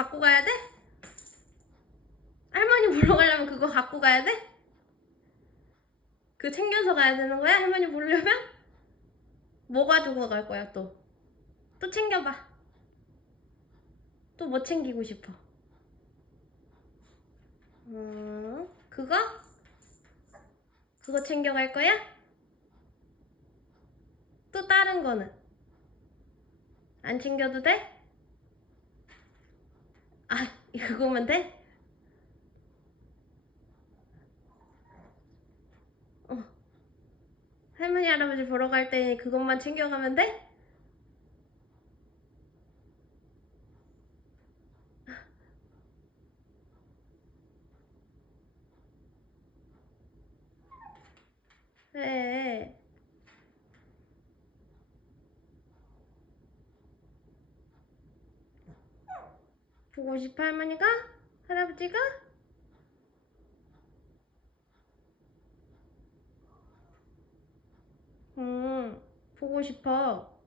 갖고 가야 돼? 할머니 보러 가려면 그거 갖고 가야 돼? 그 챙겨서 가야 되는 거야? 할머니 보려면? 뭐 가지고 갈 거야 또? 또 챙겨봐. 또 뭐 챙기고 싶어? 그거? 그거 챙겨갈 거야? 또 다른 거는? 안 챙겨도 돼? 아, 그거면 돼? 어. 할머니 할아버지 보러 갈 때 그것만 챙겨가면 돼? 네. 보고 싶어 할머니가? 할아버지가? 보고 싶어.